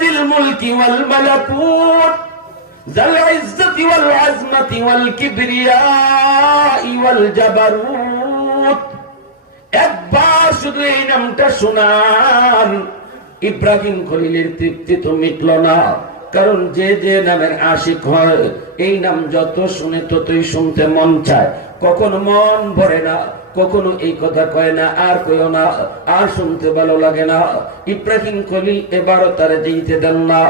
জিল মুলকি ওয়াল মালাকুত যাল ইজ্জতি ওয়াল আজমতি ওয়াল কিবরিয়াই ওয়াল জাবারুত। একবার শুধু এই নামটা শোনান, ইব্রাহিম খলিলের তৃপ্তি তো মিটল না। কারণ যে যে নামের আশিক হয়, এই নাম যত শুনে ততই শুনতে মন চায়। কখনো মন ভরে না, কখনো এই কথা কয় না, আর কইও না, আর শুনতে ভালো লাগে না। ইব্রাহিম খলিল এবারও তারা যেতে দেন না।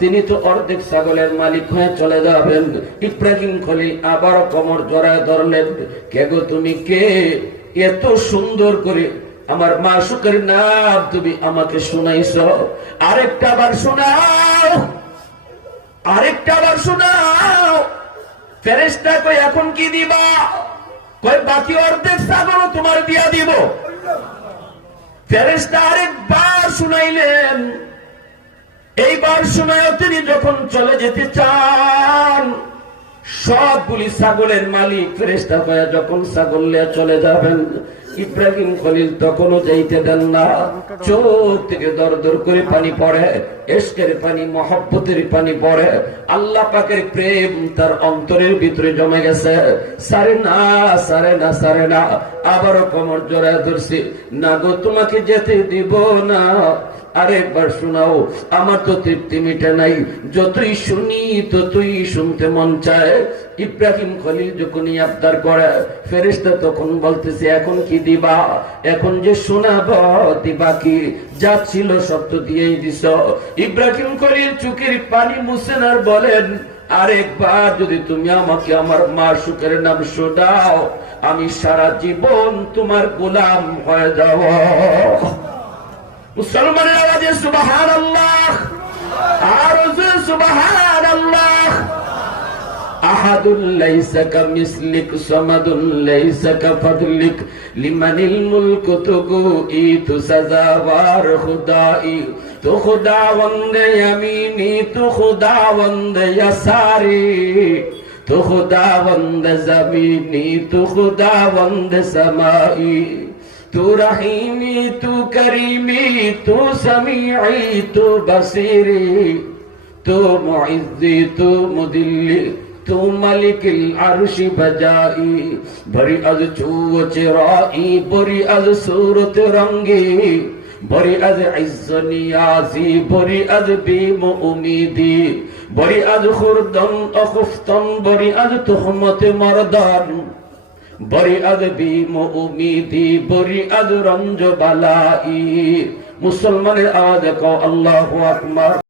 তিনি তো অর্ধেক ছাগলের মালিক হয়ে চলে যাবেন। ইব্রাহিম খলিল আবারও কোমর জড়ায় ধরলেন। কে গো তুমি কে? এত সুন্দর করে আমার মাসুকের নাম তুমি আমাকে শোনাইছ, আরেকটা বার শোনাও, আরেকটা বার শোনাও। ফেরেশতা কই এখন কি দিবা? কই বাকি অর্ধেক ছাগল তোমার দিয়া দিব। ফেরেশতা আরেকবার শুনাইলেন। এইবার শোনায় তিনি যখন চলে যেতে চান, সবগুলি ছাগলের মালিক ফেরেশতা কয়া যখন ছাগল নিয়ে চলে যাবেন, ইব্রাহিম খলিল তখনও যাইতে দেন না। চোখ থেকে দর দর করে পানি পড়ে, ইশকের পানি, মহব্বতের পানি পড়ে। আল্লাহ পাকের প্রেম তার অন্তরের ভিতরে জমে গেছে। সারে না, সারে না, সারে না। আবারও কোমর জড়ায় ধরছি। না গো, তোমাকে যেতে দিব না, আরেকবার শোনাও। আমার তো তৃপ্তি মিটে নাই, যতই শুনি ততই শুনতে মন চায়। ইব্রাহিম খলিল যখনই আবদার করে, ফেরেশতা তখন বলতেছে এখন কি দিবা? এখন যে শোনাব দিবা কি? যা ছিল সব তো দিয়েই দিছ। ইব্রাহিম খলিল চোখের পানি মুছেন আর বলেন, আরেকবার যদি তুমি আমাকে আমার মাসুকের নাম শোনাও, আমি সারা জীবন তোমার গোলাম হয়ে যাব। মুসলমানের আওয়াজে সুবহানাল্লাহ, আর সুবহানাল্লাহ। আহাদুল লাইসা কামিসলিক সামাদুল লাইসা কাফাদলিক লিমানিল মুলকু তুগু সাজাওয়ার খুদাই। তো খুদাওয়ান্দে ইয়ামিনি, তো খুদাওয়ান্দে ইয়াসারি, তো খুদাওয়ান্দে জমিনি, তো খুদাওয়ান্দে সামাই। तू रहीमी, तू करीमी, तू समीई, तू बसीरी, तू मुइज़्ज़ी, तू मुदिल्ली, तू मलिकिल अर्शी बजाई। बड़ी अज छूव चिराई, बड़ी अज सूरत रंगी, बड़ी अज इज़्ज़ नियाज़ी, बड़ी अज बीम उम्मीदी, बड़ी अज खुर्दम अखुफ्तम, बड़ी अज तुहमत मर्दान, बड़ी अदबी उम्मीदी, बड़ी अद रंज बलाई। मुसलमान आवाज को अल्लाहु अकबर।